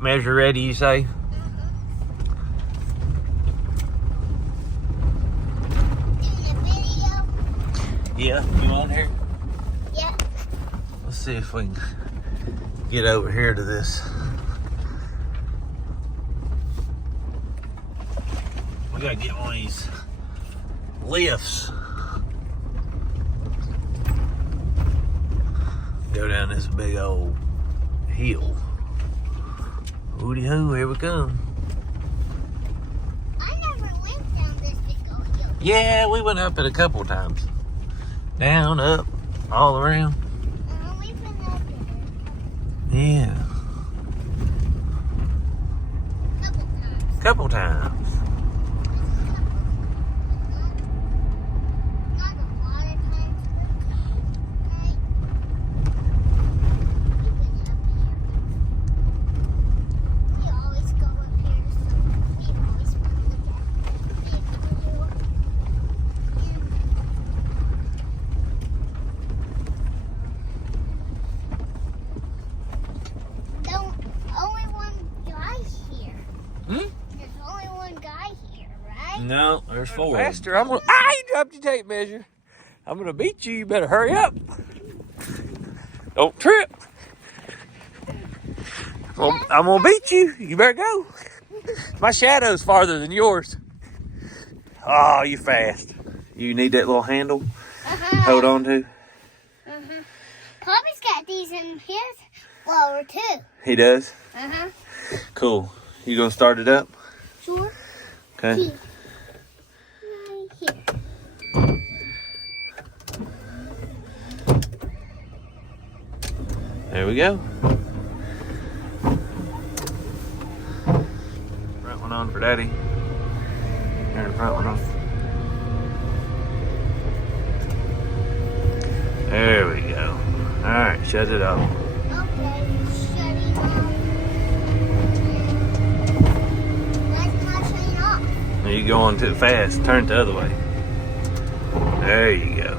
Measure ready, you say? Doing a video? Yeah, you on here? Yeah. Let's see if we can get over here to this. We gotta get one of these lifts. Go down this big old hill. Hooty hoo, here we come. I never went down this big old hill. Yeah, we went up it a couple times. Down, up, all around. We've been up there Yeah, a couple times. couple times. Not a lot of times, but right? We've been up here. We always go up here, so we always want to look at the view. Don't only one guy here. Hmm? There's only one guy here, right? No, there's four. Faster. I'm gonna. You dropped your tape measure. I'm gonna beat you. You better hurry up. Don't trip. I'm gonna beat you. You better go. My shadow's farther than yours. Oh, you fast. You need that little handle Uh-huh. hold on to? Uh-huh. Poppy's got these in his blower too. He does? Uh-huh. Cool. You gonna start it up? Sure. Okay. Here. Right here. There we go. Front one on for Daddy. Turn the front one on. There we go. Alright, shut it off. Okay, shutting off. That's not shutting off. Now you going too fast. Turn it the other way. There you go.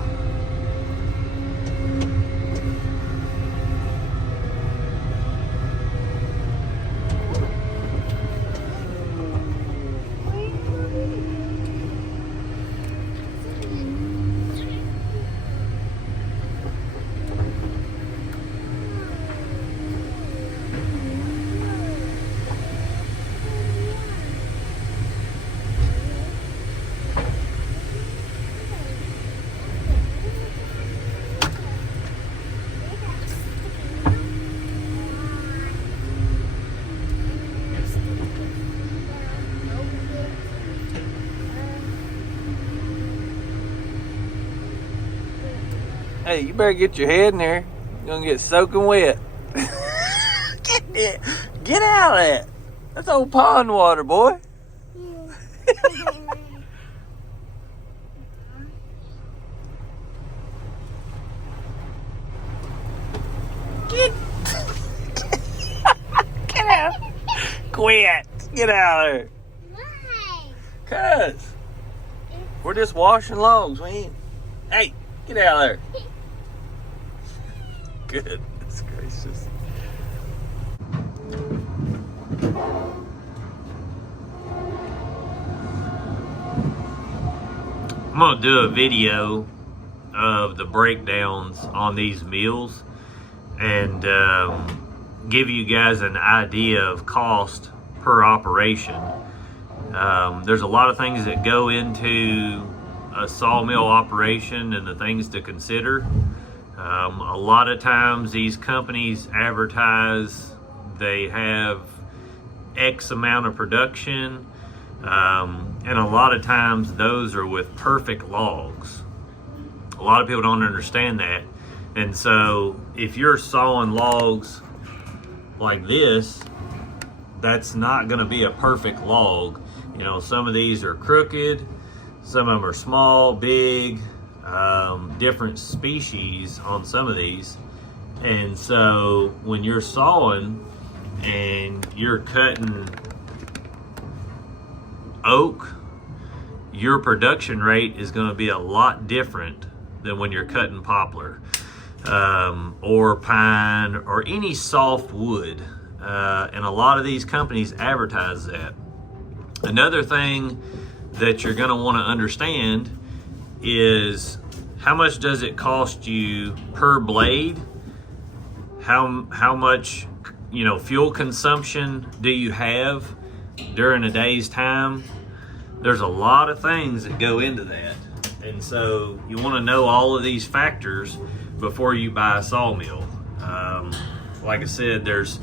Hey, you better get your head in there. You're gonna get soaking wet. Get out of that. That's old pond water, boy. Get out. Quit. Get out of there. Why? Cuz we're just washing logs, man. Hey, get out of there. Goodness gracious. I'm gonna do a video of the breakdowns on these mills and give you guys an idea of cost per operation. There's a lot of things that go into a sawmill operation and the things to consider. A lot of times these companies advertise they have X amount of production, and a lot of times those are with perfect logs. A lot of people don't understand that, and so if you're sawing logs like this, that's not going to be a perfect log. You know, some of these are crooked, some of them are small, big, different species on some of these. And so when you're sawing and you're cutting oak, your production rate is going to be a lot different than when you're cutting poplar or pine or any soft wood. and a lot of these companies advertise that. Another thing that you're going to want to understand is how much does it cost you per blade? How much, you know, fuel consumption do you have during a day's time? There's a lot of things that go into that. And so you want to know all of these factors before you buy a sawmill. Like I said, there's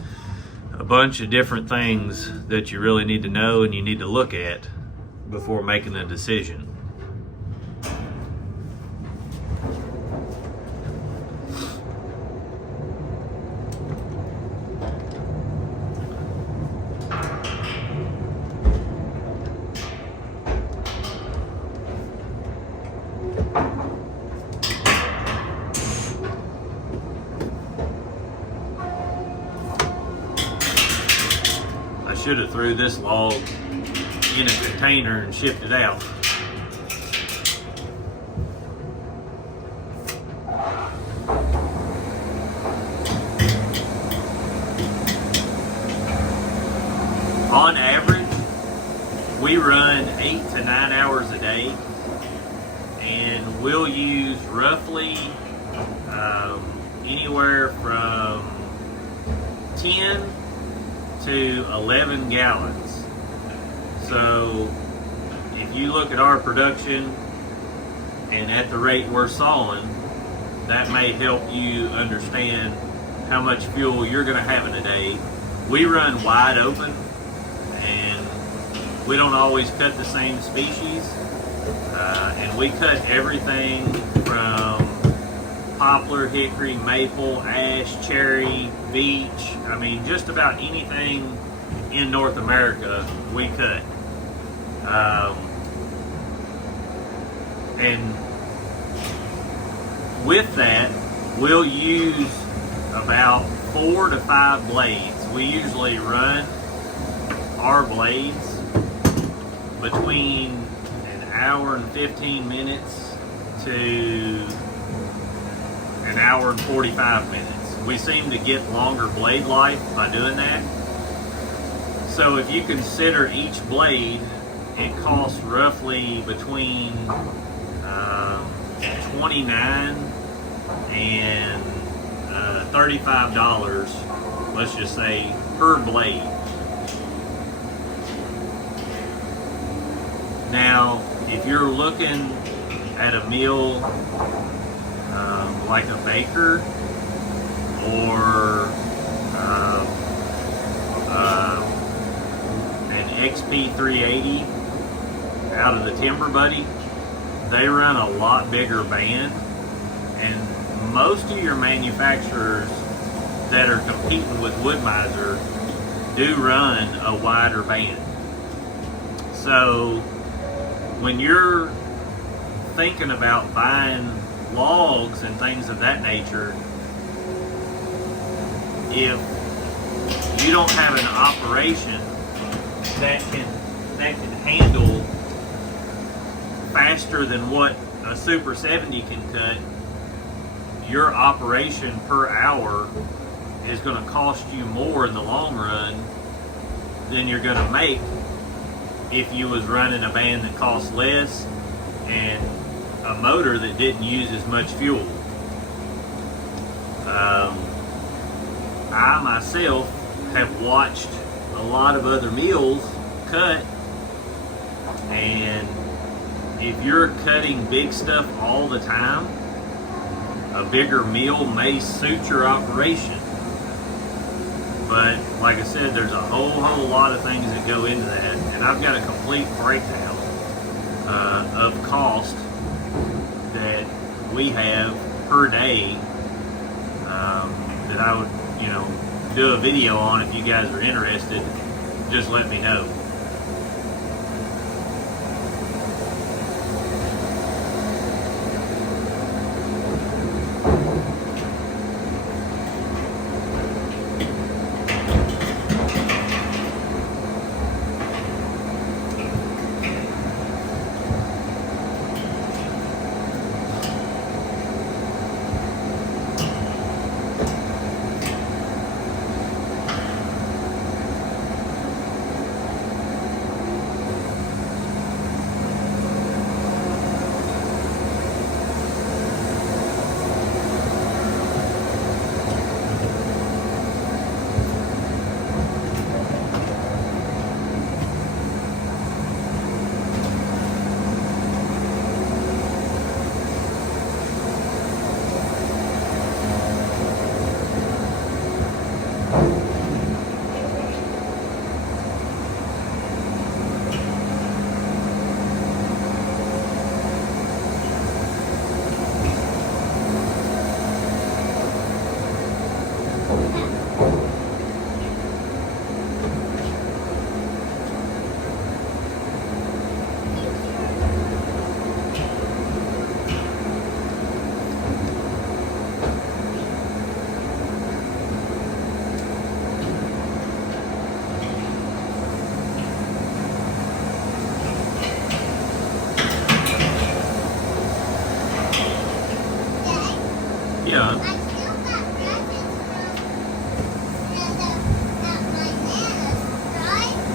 a bunch of different things that you really need to know and you need to look at before making a decision. Should have threw this log in a container and shipped it out. On average, we run 8 to 9 hours a day, and we'll use roughly anywhere from 10 to 11 gallons. So if you look at our production and at the rate we're sawing, that may help you understand how much fuel you're going to have in a day. We run wide open, and we don't always cut the same species, and we cut everything from poplar, hickory, maple, ash, cherry, beech. I mean, just about anything in North America we cut. And with that, we'll use about 4 to 5 blades. We usually run our blades between an hour and 15 minutes to an hour and 45 minutes. We seem to get longer blade life by doing that. So if you consider each blade, it costs roughly between $29 and $35, let's just say, per blade. Now, if you're looking at a mill like a baker or an XP 380 out of the Timber Buddy, they run a lot bigger band, and most of your manufacturers that are competing with Wood-Mizer do run a wider band. So when you're thinking about buying logs and things of that nature, if you don't have an operation that can handle faster than what a Super 70 can cut, your operation per hour is going to cost you more in the long run than you're going to make if you was running a band that costs less and a motor that didn't use as much fuel. I myself have watched a lot of other mills cut, and if you're cutting big stuff all the time, a bigger mill may suit your operation. But like I said, there's a whole lot of things that go into that, and I've got a complete breakdown of cost that we have per day that I would, do a video on. If you guys are interested, just let me know.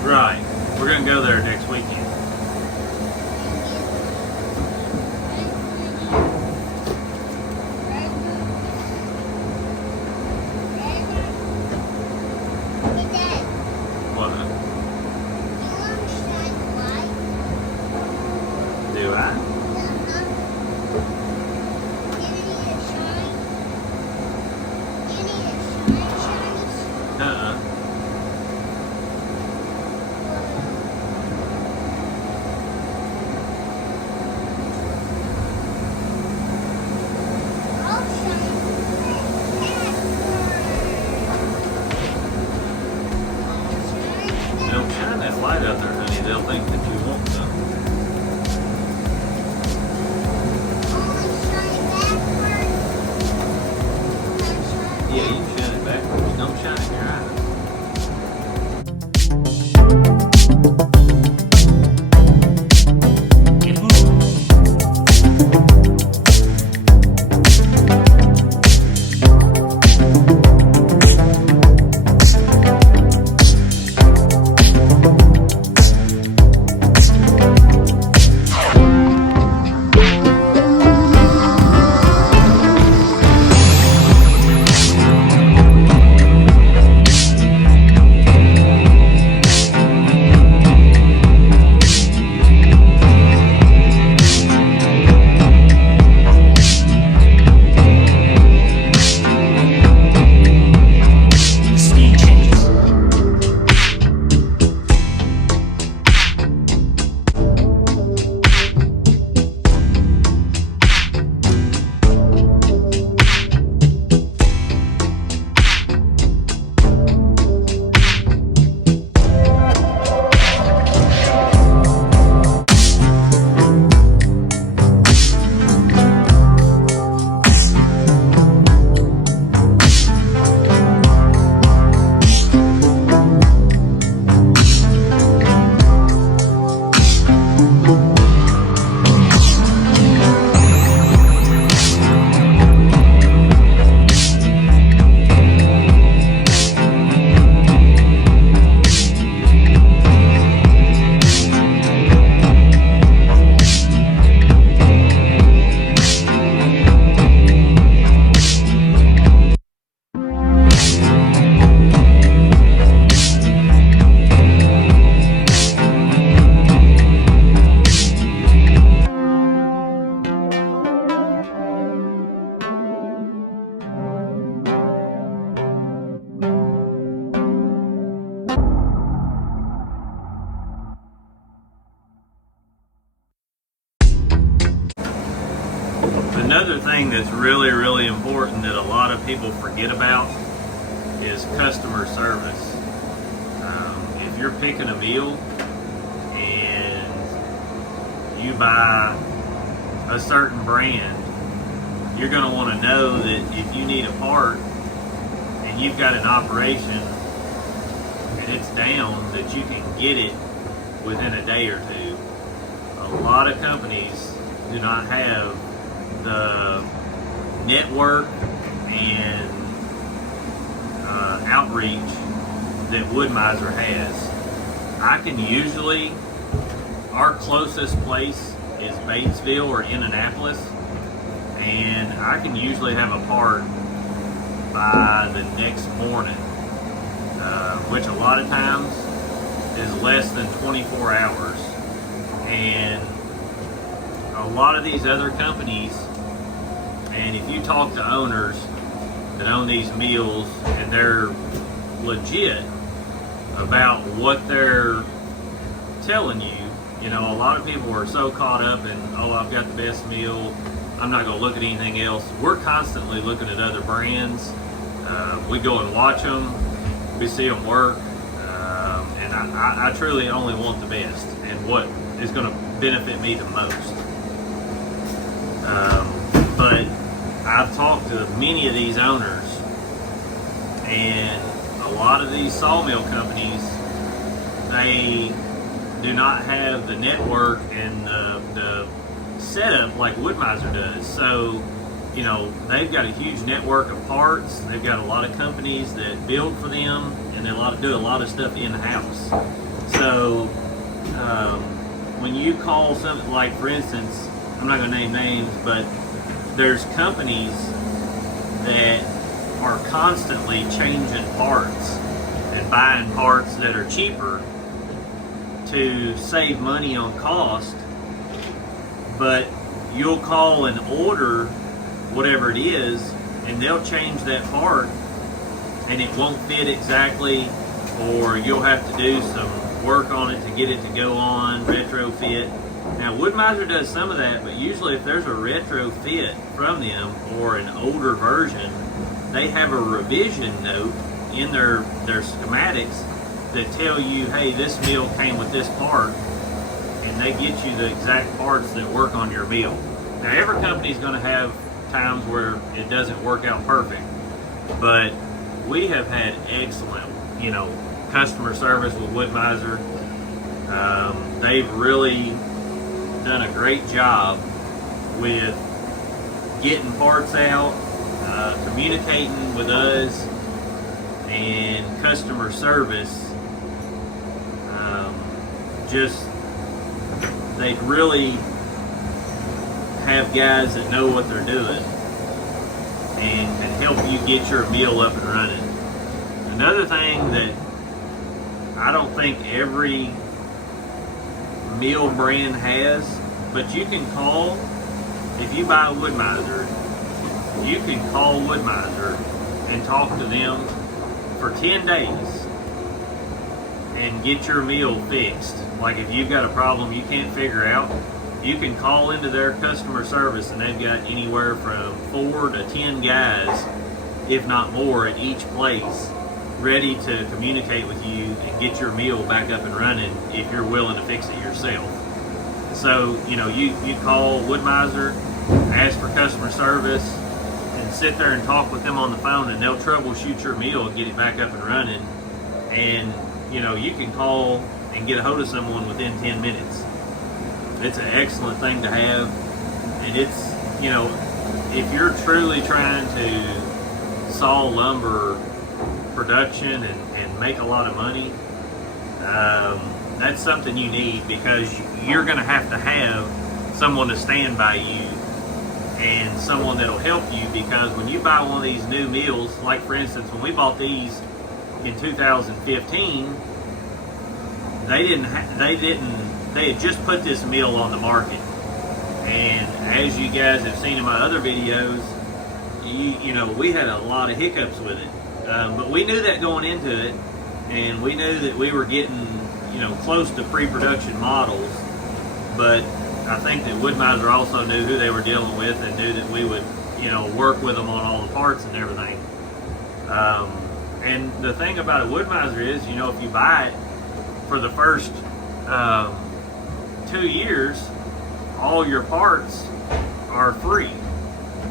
Right. We're gonna go there next weekend. Hey, Dad, What? you want to shine white? Do I? You need a shine? You need a shiny? Uh-uh. I'll shine. Don't shine that light out there, honey. They'll think that you want some. Yeah, you can shine it backwards. Don't shine it in your eyes. Another thing that's really, really important that a lot of people forget about is customer service. If you're picking a meal and you buy a certain brand, you're going to want to know that if you need a part and you've got an operation and it's down, that you can get it within a day or two. A lot of companies do not have the network and outreach that Wood-Mizer has. I can usually, our closest place is Batesville or Indianapolis, and I can usually have a part by the next morning, which a lot of times is less than 24 hours. And a lot of these other companies, and if you talk to owners that own these mills and they're legit about what they're telling you, you know, a lot of people are so caught up in, oh, I've got the best mill, I'm not going to look at anything else. We're constantly looking at other brands. We go and watch them, we see them work, and I truly only want the best and what is going to benefit me the most. But I've talked to many of these owners, and a lot of these sawmill companies, they do not have the network and the setup like Wood-Mizer does. So, you know, they've got a huge network of parts. They've got a lot of companies that build for them, and they do a lot of stuff in-house. So when you call something like, for instance, I'm not going to name names, but there's companies that are constantly changing parts and buying parts that are cheaper to save money on cost, but you'll call and order whatever it is and they'll change that part and it won't fit exactly, or you'll have to do some work on it to get it to go on, retrofit. Now Wood-Mizer does some of that, but usually if there's a retrofit from them or an older version, they have a revision note in their schematics that tell you, hey, this mill came with this part, and they get you the exact parts that work on your mill. Now every company's going to have times where it doesn't work out perfect, but we have had excellent, customer service with Wood-Mizer. They've really done a great job with getting parts out, communicating with us, and customer service. They really have guys that know what they're doing and can help you get your mill up and running. Another thing that I don't think every mill brand has, but you can call, if you buy a Wood-Mizer, you can call Wood-Mizer and talk to them for 10 days and get your mill fixed. Like if you've got a problem you can't figure out, you can call into their customer service and they've got anywhere from 4 to 10 guys, if not more, at each place ready to communicate with you and get your mill back up and running if you're willing to fix it yourself. So, you call Wood-Mizer, ask for customer service, and sit there and talk with them on the phone, and they'll troubleshoot your mill and get it back up and running. And, you can call and get a hold of someone within 10 minutes. It's an excellent thing to have. And it's, if you're truly trying to saw lumber production and make a lot of money, that's something you need, because you're going to have someone to stand by you and someone that'll help you. Because when you buy one of these new mills, like for instance when we bought these in 2015, they had just put this mill on the market, and as you guys have seen in my other videos, we had a lot of hiccups with it. But we knew that going into it, and we knew that we were getting, close to pre-production models. But I think that Wood-Mizer also knew who they were dealing with and knew that we would, work with them on all the parts and everything. And the thing about a Wood-Mizer is, if you buy it for the first 2 years, all your parts are free.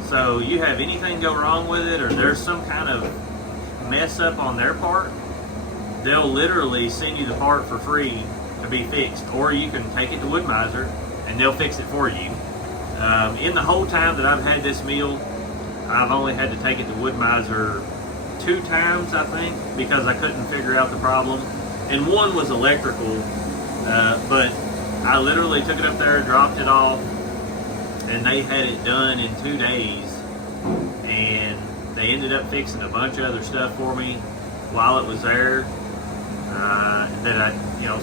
So you have anything go wrong with it, or there's some kind of mess up on their part, they'll literally send you the part for free to be fixed, or you can take it to Wood-Mizer and they'll fix it for you. In the whole time that I've had this mill, I've only had to take it to Wood-Mizer 2 times, I think, because I couldn't figure out the problem, and one was electrical, but I literally took it up there, dropped it off, and they had it done in 2 days, and they ended up fixing a bunch of other stuff for me while it was there, that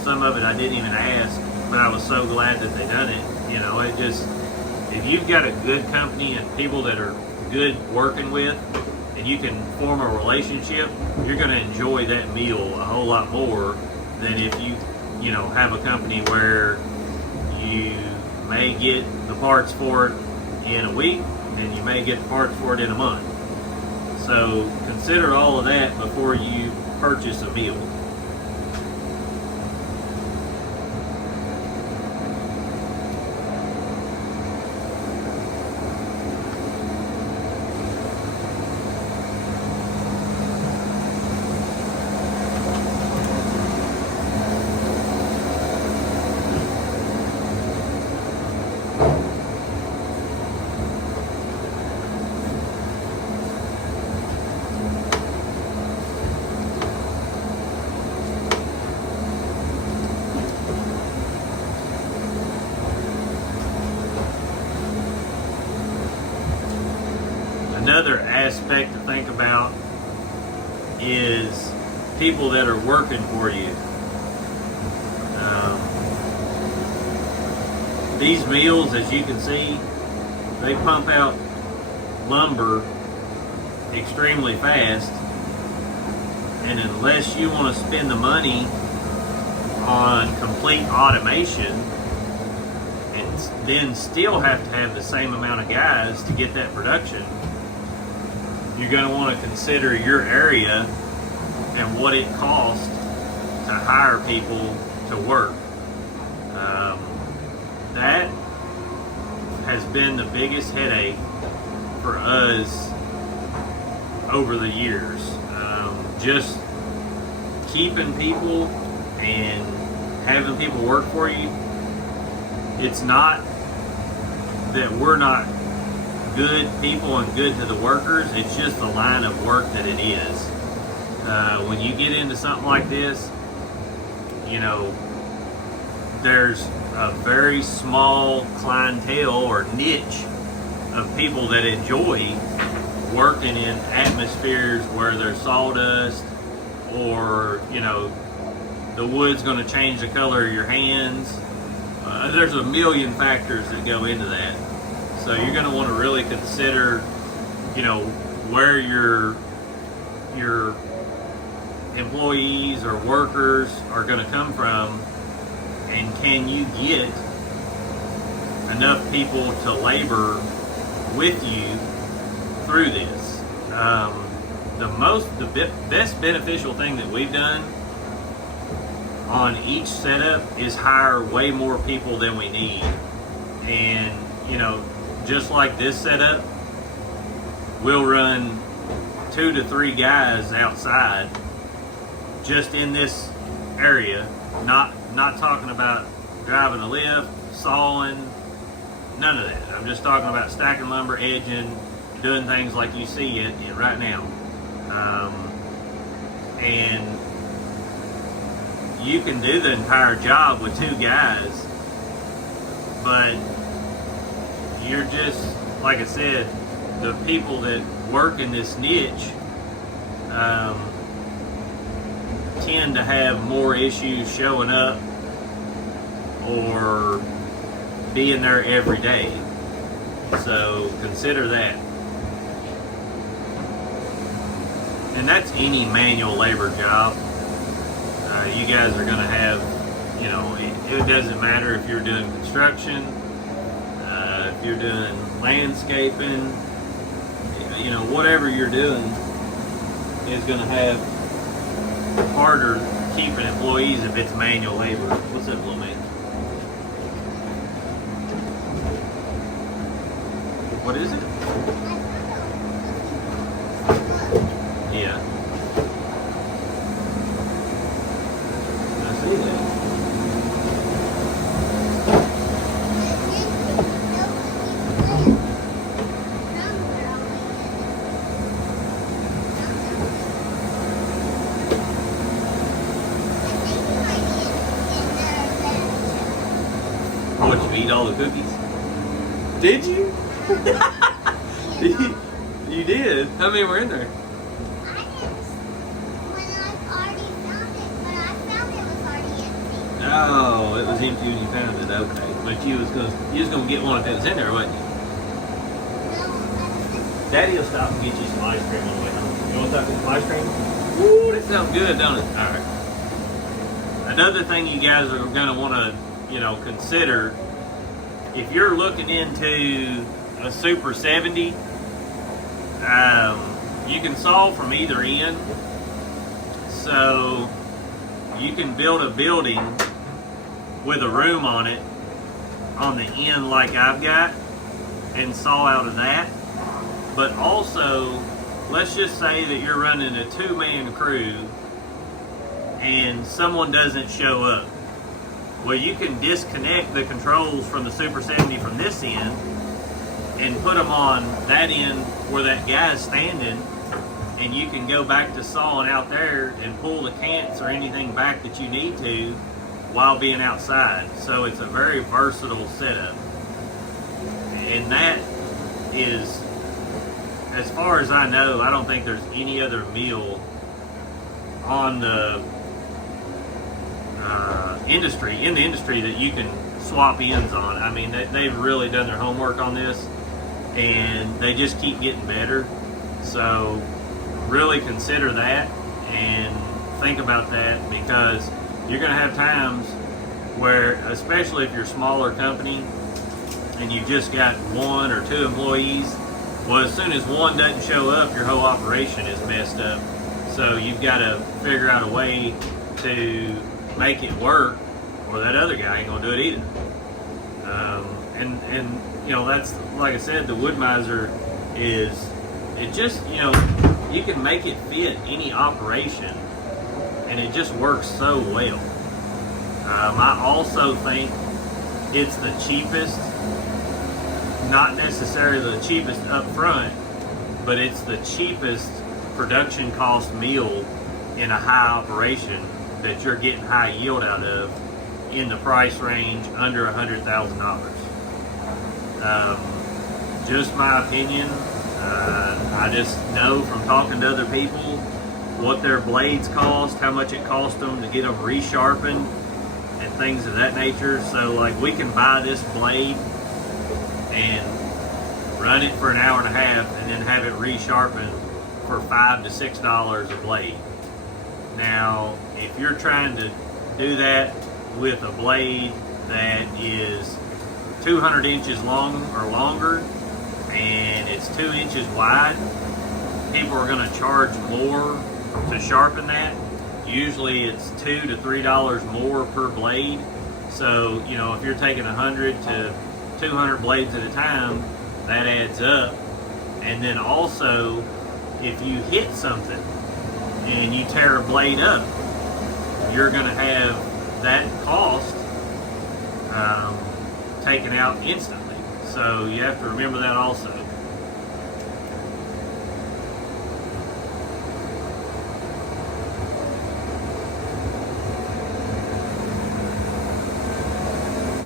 some of it I didn't even ask, but I was so glad that they done it. It just, if you've got a good company and people that are good working with, and you can form a relationship, you're going to enjoy that meal a whole lot more than if you have a company where you may get the parts for it in a week and you may get the parts for it in a month. So consider all of that before you purchase a meal. aspect to think about is people that are working for you. These mills, as you can see, they pump out lumber extremely fast, and unless you want to spend the money on complete automation and then still have to have the same amount of guys to get that production, you're going to want to consider your area and what it costs to hire people to work. That has been the biggest headache for us over the years. Just keeping people and having people work for you. It's not that we're not good people and good to the workers, it's just the line of work that it is. When you get into something like this, you know, there's a very small clientele or niche of people that enjoy working in atmospheres where there's sawdust, or, you know, the wood's going to change the color of your hands. There's a million factors that go into that. So you're going to want to really consider, you know, where your employees or workers are going to come from, and can you get enough people to labor with you through this. The best beneficial thing that we've done on each setup is hire way more people than we need. And, you know, just like this setup, we'll run 2 to 3 guys outside just in this area, not talking about driving a lift, sawing, none of that. I'm just talking about stacking lumber, edging, doing things like you see it right now. And you can do the entire job with 2 guys, but you're just, like I said, the people that work in this niche tend to have more issues showing up or being there every day. So consider that. And that's any manual labor job. You guys are going to have, you know, it doesn't matter if you're doing construction, if you're doing landscaping, you know, whatever you're doing is going to have harder keeping employees if it's manual labor. What's up, little man? What is it? Yeah. I see that. What, you eat all the cookies? Did you? You did? How many were in there? Oh, it was empty when you found it. Okay, but you was gonna get one if it was in there, wasn't you? Daddy will stop and get you some ice cream on the way home. You want to stop and get some ice cream? Ooh, that sounds good, don't it? All right. Another thing you guys are gonna want to, you know, consider if you're looking into a Super 70. You can saw from either end, so you can build a building with a room on it on the end like I've got and saw out of that. But also, let's just say that you're running a 2-man crew and someone doesn't show up. Well, you can disconnect the controls from the Super 70 from this end and put them on that end where that guy's standing, and you can go back to sawing out there and pull the cants or anything back that you need to while being outside. So it's a very versatile setup, and that is as far as I know, I don't think there's any other mill on the in the industry that you can swap ends on. I mean, they've really done their homework on this, and they just keep getting better. So really consider that and think about that, because you're going to have times where, especially if you're a smaller company and you've just got 1 or 2 employees, well, as soon as one doesn't show up, your whole operation is messed up. So you've got to figure out a way to make it work, or that other guy ain't gonna do it either. And you know, that's, like I said, the wood miser is, it just, you know, you can make it fit any operation, and it just works so well. I also think it's the cheapest, not necessarily the cheapest up front, but it's the cheapest production cost meal in a high operation that you're getting high yield out of, in the price range under $100,000. Just my opinion. I just know from talking to other people what their blades cost, how much it cost them to get them resharpened, and things of that nature. So like, we can buy this blade and run it for an hour and a half and then have it resharpened for $5 to $6 a blade. Now, if you're trying to do that with a blade that is 200 inches long or longer and it's 2 inches wide, people are going to charge more to sharpen that. Usually it's $2 to $3 more per blade. So, you know, if you're taking 100 to 200 blades at a time, that adds up. And then also, if you hit something and you tear a blade up, you're going to have that cost taken out instantly. So you have to remember that also.